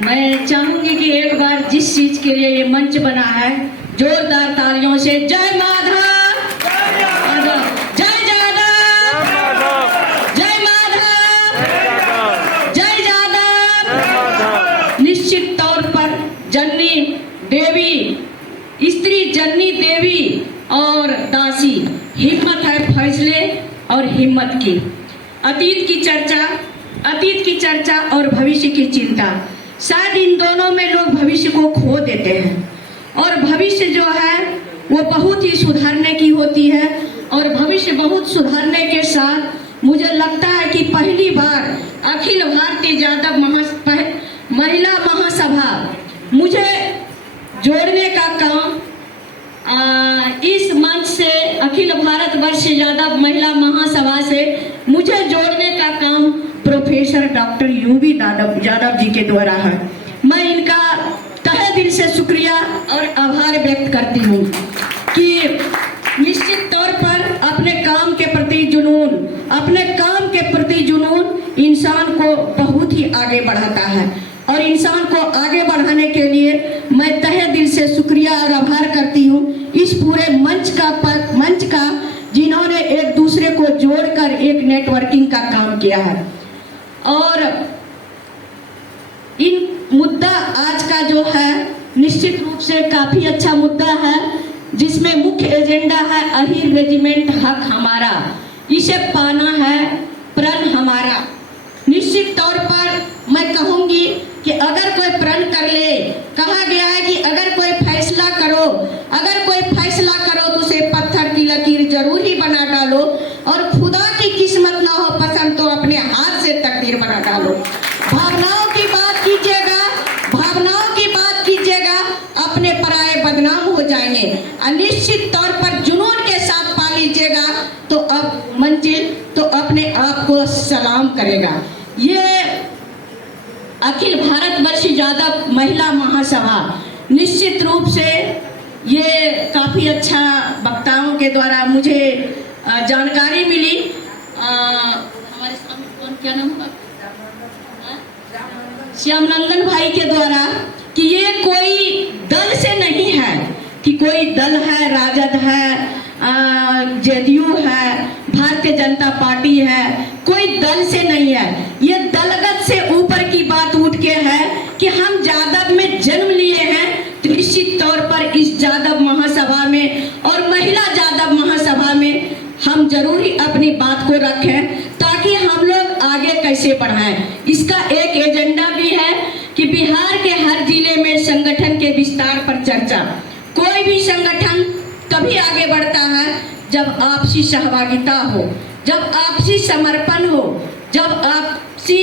मैं चाहूंगी कि एक बार जिस चीज के लिए ये मंच बना है, जोरदार तालियों से जय माधव, जय जादव, जय माधव, जय जादव। निश्चित तौर पर जननी देवी, स्त्री जननी देवी और दासी, हिम्मत है फैसले और हिम्मत की। अतीत की चर्चा और भविष्य की चिंता, शायद इन दोनों में लोग भविष्य को खो देते हैं। और भविष्य जो है वो बहुत ही सुधारने की होती है, और भविष्य बहुत सुधारने के साथ मुझे लगता है कि पहली बार अखिल भारतीय जादव महिला महासभा मुझे जोड़ने का काम इस मंच से, अखिल भारत वर्ष यादव महिला महासभा से मुझे जोड़ने का काम professor doctor UV Yadav ji के द्वारा है। मैं इनका तहे दिल से शुक्रिया और आभार व्यक्त करती हूँ कि निश्चित तौर पर अपने काम के प्रति जुनून इंसान को बहुत ही आगे बढ़ाता है, और इंसान को आगे बढ़ाने के लिए मैं तहे दिल से शुक्रिया और आभार करती हूँ इस पूरे मंच का जिन्होंने एक दूसरे को जोड़कर एक नेटवर्किंग का काम किया है। और इन मुद्दा आज का जो है निश्चित रूप से काफी अच्छा मुद्दा है, जिसमें मुख्य एजेंडा है अहीर रेजिमेंट हक हमारा, इसे पाना है प्रण हमारा। निश्चित तौर पर मैं कहूंगी कि अगर कोई प्रण कर ले, कहा गया है कि अगर कोई फैसला करो तो उसे पत्थर की लकीर जरूर ही बना डालो, और खुदा की किस्मत ना हो पसंद तो अपने हाथ से तकदीर बना डालो। भावनाओं की बात कीजिएगा, अपने पराये बदनाम हो जाएंगे। निश्चित तौर पर जुनून के साथ पा लीजिएगा तो अब मंजिल तो अपने आप को सलाम करेगा। ये अखिल भारत वर्ष यादव महिला महासभा निश्चित रूप से ये काफी अच्छा वक्ताओं के द्वारा मुझे जानकारी मिली। हमारे सामने क्या नाम हुआ, श्यामनंदन भाई के द्वारा, कि ये कोई दल से नहीं है, कि कोई दल है, राजद है, जेडीयू है, भारतीय जनता पार्टी है, कोई दल से नहीं है। ये दलगत से ऊपर की बात उठ के है कि हम जादव में जन्म लिए हैं, तो निश्चित तौर पर इस जादव महासभा में और महिला जादव महासभा में हम जरूर ही अपनी बात को रखें, ताकि हम लोग आगे कैसे बढ़ाएं। इसका एक एजेंडा भी है कि बिहार के हर जिले में संगठन के विस्तार पर चर्चा। कोई भी संगठन तभी आगे बढ़ता है जब आपसी सहभागिता हो, जब आपसी समर्पण हो, जब आपसी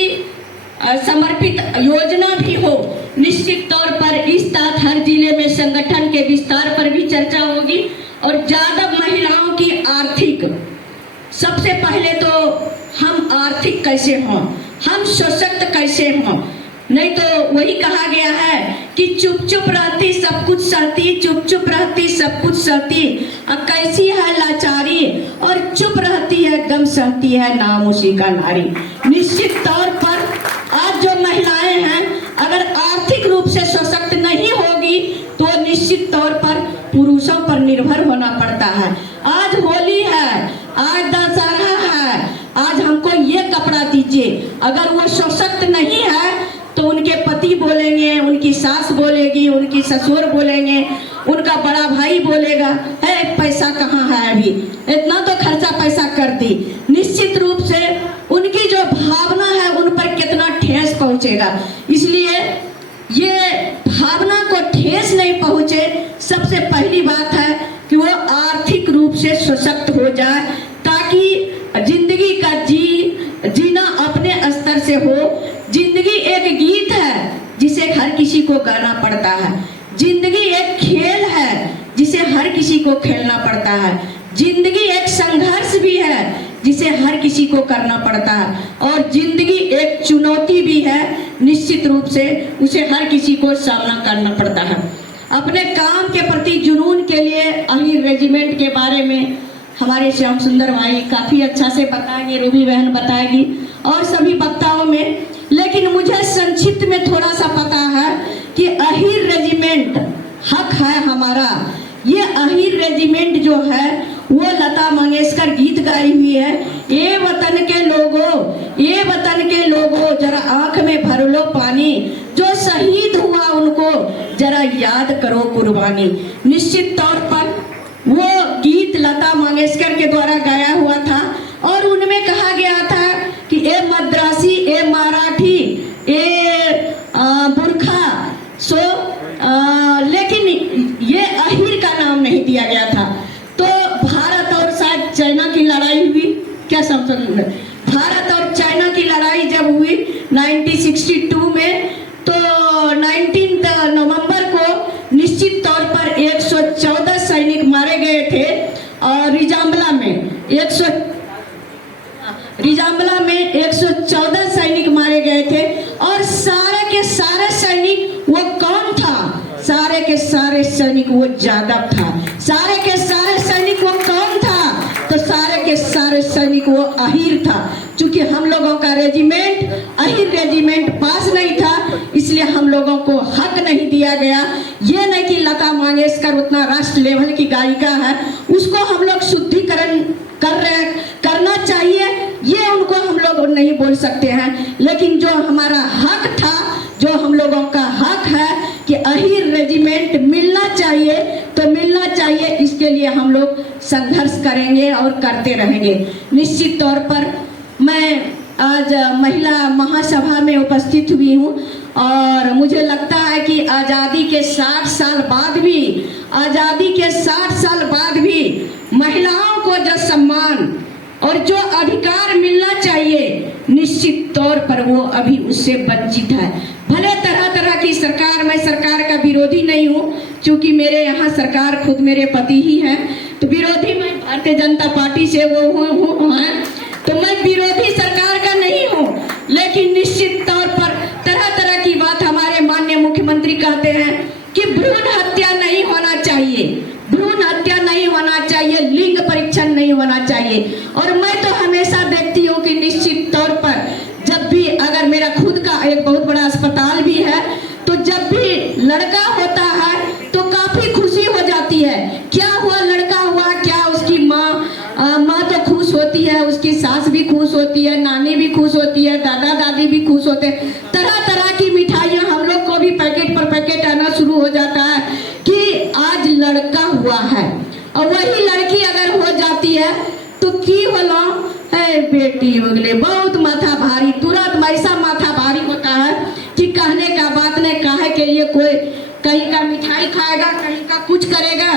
समर्पित योजना भी हो। निश्चित तौर पर इस तहत हर जिले में संगठन के विस्तार पर भी चर्चा होगी, और जादव महिलाओं की आर्थिक, सबसे पहले तो हम आर्थिक कैसे हों, हम सशक्त कैसे हों। नहीं तो वही कहा गया है कि चुप चुप रहती सब कुछ सहती, चुप चुप रहती सब कुछ सहती, कैसी है लाचारी, और चुप रहती है गम सहती है नाम उसी का नारी। निश्चित तौर पर आज जो महिलाएं हैं, अगर आर्थिक रूप से सशक्त नहीं होगी तो निश्चित तौर पर पुरुषों पर निर्भर होना पड़ता है। आज होली है, आज दशहरा है, आज हमको ये कपड़ा दीजिए, अगर वो सशक्त नहीं है तो उनके पति बोलेंगे, उनकी सास बोलेगी, उनकी ससुर बोलेंगे, उनका बड़ा भाई बोलेगा, है पैसा कहाँ है, अभी इतना तो खर्चा पैसा कर दी। निश्चित रूप से उनकी जो भावना है उन पर कितना ठेस पहुंचेगा। इसलिए ये भावना को ठेस नहीं पहुंचे, सबसे पहली बात है कि वो आर्थिक रूप से सशक्त हो जाए, ताकि जिंदगी का जीना अपने स्तर से हो। जिंदगी एक गीत है जिसे हर किसी को गाना पड़ता है, जिंदगी एक खेल है जिसे हर किसी को खेलना पड़ता है, जिंदगी एक संघर्ष भी है जिसे हर किसी को करना पड़ता है, और जिंदगी एक चुनौती भी है, निश्चित रूप से उसे हर किसी को सामना करना पड़ता है। अपने काम के प्रति जुनून के लिए अहीर रेजिमेंट के बारे में हमारे श्याम सुंदर भाई काफी अच्छा से बताएंगे, रूबी बहन बताएगी। और सभी वक्ताओं में, लेकिन मुझे संक्षिप्त में थोड़ा सा पता है कि अहिर रेजिमेंट हक है हमारा। ये अहिर रेजिमेंट जो है वो लता मंगेशकर गीत गाई हुई है, ये वतन के लोगों, ये वतन के लोगों जरा आंख में भर लो पानी, जो शहीद हुआ उनको जरा याद करो कुर्बानी। निश्चित तौर पर वो गीत लता मंगेशकर के द्वारा गाया हुआ था और उनमें कहा गया था कि ए मद्रासी, ए मराठी, ए बुरखा सो लेकिन ये अहिर का नाम नहीं दिया गया था। तो भारत और शायद चाइना की लड़ाई हुई, क्या समझ, भारत और चाइना की लड़ाई जब हुई 1962 में, तो 19 नवंबर को निश्चित तौर पर 114 सैनिक मारे गए थे और रिजाम्बला में 114 सैनिक मारे गए थे। और सारे के सारे सैनिक वो कौन था? सारे के सारे सैनिक वो जादव था। सारे के सारे सैनिक वो कौन था? तो सारे के सारे सैनिक वो अहिर था। चूंकि हम लोगों का रेजिमेंट अहिर रेजिमेंट पास नहीं था, इसलिए हम लोगों को हक नहीं दिया गया। ये नहीं कि लता मंगेशकर उतना राष्ट्र लेवल की गायिका है, उसको हम लोग शुद्धिकरण करना चाहिए, ये उनको हम लोग नहीं बोल सकते हैं। लेकिन जो हमारा हक था, जो हम लोगों का हक है कि अहिर रेजिमेंट मिलना चाहिए, तो मिलना चाहिए। इसके लिए हम लोग संघर्ष करेंगे और करते रहेंगे। निश्चित तौर पर मैं आज महिला महासभा में उपस्थित हुई हूँ और मुझे लगता है कि आज़ादी के 60 साल बाद भी, आज़ादी के 60 साल बाद भी महिलाओं को जो सम्मान और जो अधिकार मिलना चाहिए, निश्चित तौर पर वो अभी उससे वंचित है। भले तरह तरह की सरकार, मैं सरकार का विरोधी नहीं हूँ, क्योंकि मेरे यहाँ सरकार खुद मेरे पति ही हैं, तो विरोधी मैं भारतीय जनता पार्टी से वो हूँ, तो मैं विरोधी सरकार का नहीं हूँ। लेकिन निश्चित तौर पर तरह तरह की बात हमारे माननीय मुख्यमंत्री कहते हैं कि भ्रूण हत्या नहीं होना चाहिए, भ्रूण हत्या नहीं होना चाहिए, लिंग परीक्षण नहीं होना चाहिए। और मैं तो हमेशा देखती हूँ कि निश्चित तौर पर जब भी, अगर मेरा खुद का एक बहुत बड़ा अस्पताल भी है, तो जब भी लड़का होता है तो काफी खुशी हो जाती है। क्या हुआ, लड़का हुआ, क्या उसकी माँ तो खुश होती है, उसकी सास भी खुश होती है, नानी भी खुश होती है, दादा दादी भी खुश होते हैं। तरह तरह की मिठाइयाँ हम लोग को भी पैकेट पर पैकेट आना शुरू हो जाता है कि आज लड़का हुआ है। और वही लड़की अगर हो जाती है तो की होला है बेटी हो गए, बहुत माथा भारी, तुरंत ऐसा माथा भारी होता है कि कहने का बात नहीं। काहे के लिए कोई कहीं का मिठाई खाएगा, कहीं का कुछ करेगा,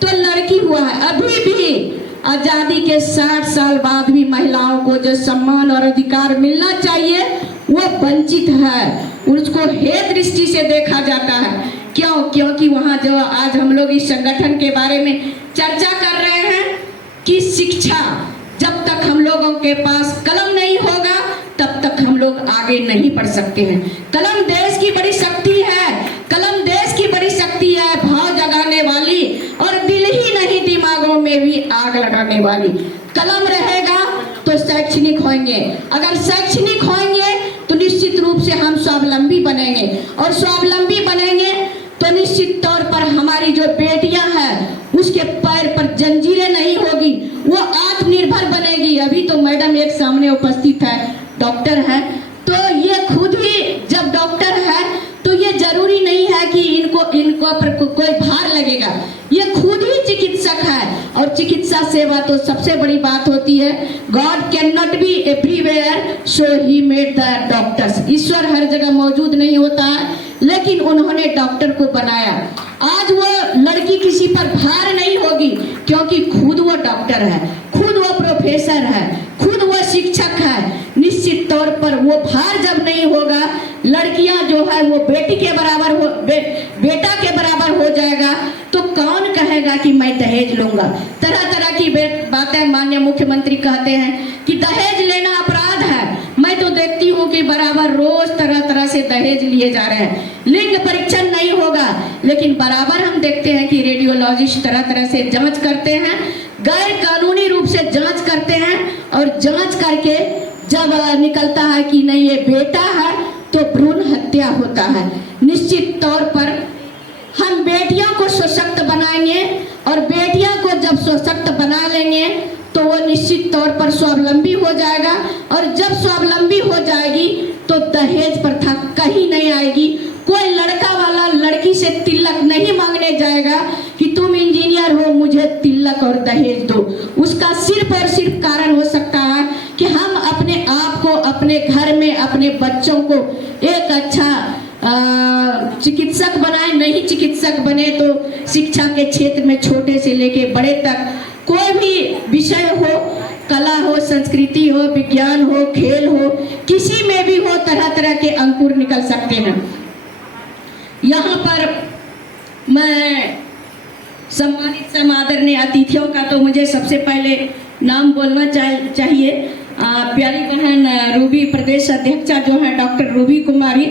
तो लड़की हुआ है। अभी भी आजादी के 60 साल बाद भी महिलाओं को जो सम्मान और अधिकार मिलना चाहिए वो वंचित है, उसको हेय दृष्टि से देखा जाता है। क्यों? क्योंकि वहाँ जो आज हम लोग इस संगठन के बारे में चर्चा कर रहे हैं कि शिक्षा, जब तक हम लोगों के पास कलम नहीं होगा तब तक हम लोग आगे नहीं बढ़ सकते हैं। कलम देश की बड़ी शक्ति है, कलम देश की बड़ी शक्ति है, भाव जगाने वाली, और दिल ही नहीं दिमागों में भी आग लगाने वाली। कलम रहेगा तो शैक्षणिक होंगे, अगर शैक्षणिक होंगे तो निश्चित रूप से हम स्वावलंबी बनेंगे, और स्वावलंबी बनेंगे तो निश्चित तौर पर हमारी जो बेटियां हैं उसके पैर पर जंजीरें नहीं होगी, वो आत्मनिर्भर बनेगी। अभी तो मैडम एक सामने उपस्थित है, डॉक्टर है, तो ये खुद ही जब डॉक्टर है तो ये जरूरी नहीं है कि इनको पर कोई भार लगेगा, ये खुद ही चिकित्सक है। और चिकित्सा सेवा तो सबसे बड़ी बात होती है। God can not be everywhere so he made the doctors. ईश्वर हर जगह मौजूद नहीं होता है, लेकिन उन्होंने डॉक्टर को बनाया। आज वो लड़की किसी पर भार नहीं होगी, क्योंकि खुद वो डॉक्टर है, खुद वो प्रोफेसर है, खुद वो शिक्षक है। निश्चित तौर पर वो भार जब नहीं होगा, लड़कियां जो है वो बेटी के बराबर हो, बेटा के बराबर हो जाएगा, तो कौन कहेगा कि मैं दहेज लूंगा। तरह तरह की बातें माननीय मुख्यमंत्री कहते हैं कि दहेज लेना अपराध है। मैं तो देखती हूँ कि बराबर रोज तरह तरह से दहेज लिए जा रहे हैं। लिंग परीक्षण नहीं होगा, लेकिन बराबर हम देखते हैं कि रेडियोलॉजिस्ट तरह तरह से जांच करते हैं, गैर कानूनी रूप से जांच करते हैं, और जांच करके जब निकलता है कि नहीं ये बेटा है तो भ्रूण हत्या होता है। निश्चित तौर पर हम बेटियों को सशक्त बनाएंगे और बेटियों को जब सशक्त बना लेंगे तो वो निश्चित तौर पर स्वावलंबी हो जाएगा, और जब स्वावलंबी हो जाएगी तो दहेज प्रथा कहीं नहीं आएगी। कोई लड़का वाला लड़की से तिलक नहीं मांगने जाएगा कि तुम इंजीनियर हो मुझे तिलक और दहेज दो। उसका सिर्फ और सिर्फ कारण हो सकता है कि हम अपने आप को अपने घर में अपने बच्चों को एक अच्छा चिकित्सक बनाए। नहीं चिकित्सक बने तो शिक्षा के क्षेत्र में छोटे से लेके बड़े तक कोई भी विषय हो, कला हो, संस्कृति हो, विज्ञान हो, खेल हो, किसी में भी हो, तरह तरह के अंकुर निकल सकते हैं। यहाँ पर मैं सम्मानित समादरणीय अतिथियों का तो मुझे सबसे पहले नाम बोलना चाहिए। प्यारी बहन रूबी प्रदेश अध्यक्षा जो है डॉक्टर रूबी कुमारी,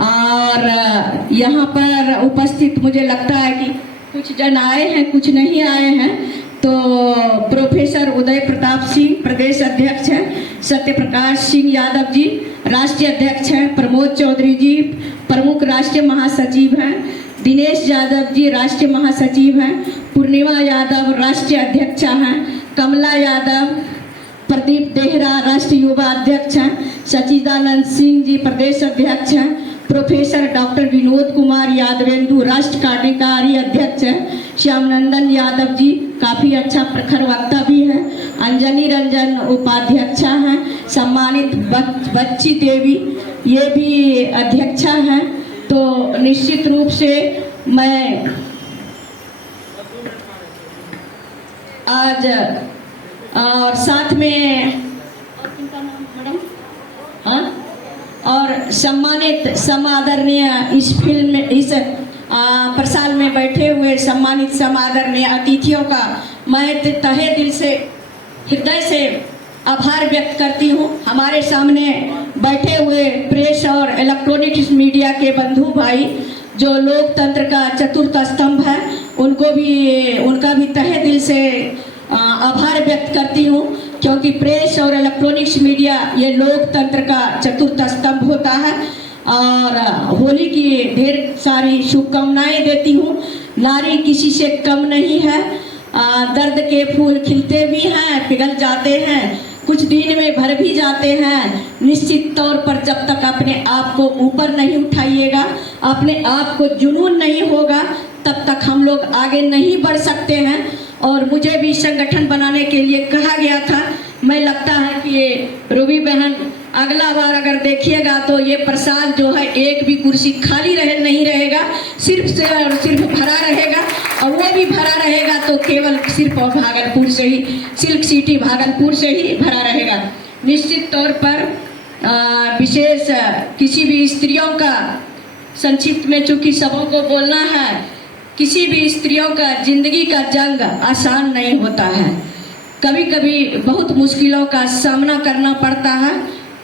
और यहाँ पर उपस्थित मुझे लगता है कि कुछ जन आए हैं कुछ नहीं आए हैं। तो प्रोफेसर उदय प्रताप सिंह प्रदेश अध्यक्ष हैं, सत्य प्रकाश सिंह यादव जी राष्ट्रीय अध्यक्ष हैं, प्रमोद चौधरी जी प्रमुख राष्ट्रीय महासचिव हैं, दिनेश यादव जी राष्ट्रीय महासचिव हैं, पूर्णिमा यादव राष्ट्रीय अध्यक्षा हैं, कमला यादव, प्रदीप देहरा राष्ट्रीय युवा अध्यक्ष हैं, सचिदानंद सिंह जी प्रदेश अध्यक्ष हैं, प्रोफेसर डॉक्टर विनोद कुमार यादवेंदु राष्ट्र कार्यकारी अध्यक्ष हैं, श्यामनंदन यादव जी काफी अच्छा प्रखर वक्ता भी है, अंजनी रंजन उपाध्यक्षा हैं, सम्मानित बच्ची देवी ये भी अध्यक्षा हैं। तो निश्चित रूप से मैं आज और साथ में और सम्मानित समादरणीय इस फिल्म में इस प्रसाद में बैठे हुए सम्मानित समादरणीय अतिथियों का मैं तहे दिल से हृदय से आभार व्यक्त करती हूँ। हमारे सामने बैठे हुए प्रेस और इलेक्ट्रॉनिक्स मीडिया के बंधु भाई जो लोकतंत्र का चतुर्थ स्तंभ है, उनका भी तहे दिल से आभार व्यक्त करती हूँ, क्योंकि प्रेस और इलेक्ट्रॉनिक्स मीडिया ये लोकतंत्र का चतुर्थ स्तंभ होता है। और होली की ढेर सारी शुभकामनाएं देती हूँ। नारी किसी से कम नहीं है, दर्द के फूल खिलते भी हैं, पिघल जाते हैं, कुछ दिन में भर भी जाते हैं। निश्चित तौर पर जब तक अपने आप को ऊपर नहीं उठाइएगा, अपने आप को जुनून नहीं होगा, तब तक हम लोग आगे नहीं बढ़ सकते हैं। और मुझे भी संगठन बनाने के लिए कहा गया था। मैं लगता है कि ये रूबी बहन अगला बार अगर देखिएगा तो ये प्रसाद जो है एक भी कुर्सी खाली नहीं रहेगा, सिर्फ से और सिर्फ भरा रहेगा, और वो भी भरा रहेगा तो केवल सिर्फ और भागलपुर से ही, सिल्क सिटी भागलपुर से ही भरा रहेगा। निश्चित तौर पर विशेष किसी भी स्त्रियों का संक्षिप्त में चूंकि सबों को बोलना है, किसी भी स्त्रियों का जिंदगी का जंग आसान नहीं होता है। कभी कभी बहुत मुश्किलों का सामना करना पड़ता है,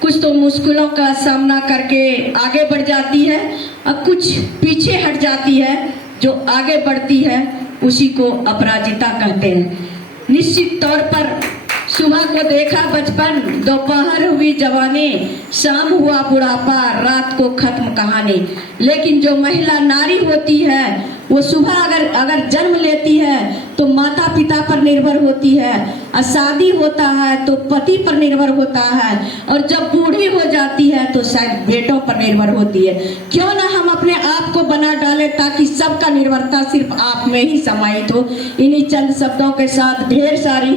कुछ तो मुश्किलों का सामना करके आगे बढ़ जाती है और कुछ पीछे हट जाती है। जो आगे बढ़ती है उसी को अपराजिता कहते हैं। निश्चित तौर पर सुबह को देखा बचपन, दोपहर हुई जवानी, शाम हुआ बुढ़ापा, रात को खत्म कहानी। लेकिन जो महिला नारी होती है वो सुबह अगर जन्म लेती है तो माता पिता पर निर्भर होती है, और शादी होता है तो पति पर निर्भर होता है, और जब बूढ़ी हो जाती है तो शायद बेटों पर निर्भर होती है। क्यों ना हम अपने आप को बना डालें ताकि सबका निर्भरता सिर्फ आप में ही समाहित हो। इन्हीं चंद शब्दों के साथ ढेर सारी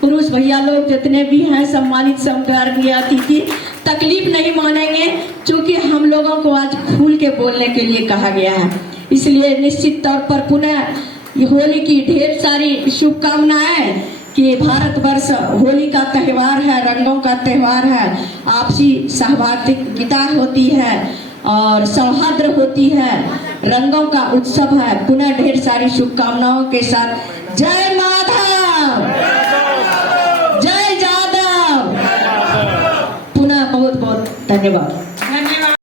पुरुष भैया लोग जितने भी हैं, सम्मानित समादरणीय अतिथि, तकलीफ नहीं मानेंगे, क्योंकि हम लोगों को आज खुल के बोलने के लिए कहा गया है। इसलिए निश्चित तौर पर पुनः होली की ढेर सारी शुभकामनाएं कि भारतवर्ष होली का त्यौहार है, रंगों का त्यौहार है, आपसी सहभागिता होती है और सौहार्द होती है, रंगों का उत्सव है। पुनः ढेर सारी शुभकामनाओं के साथ जय माधव, जय जादव, पुनः बहुत बहुत धन्यवाद।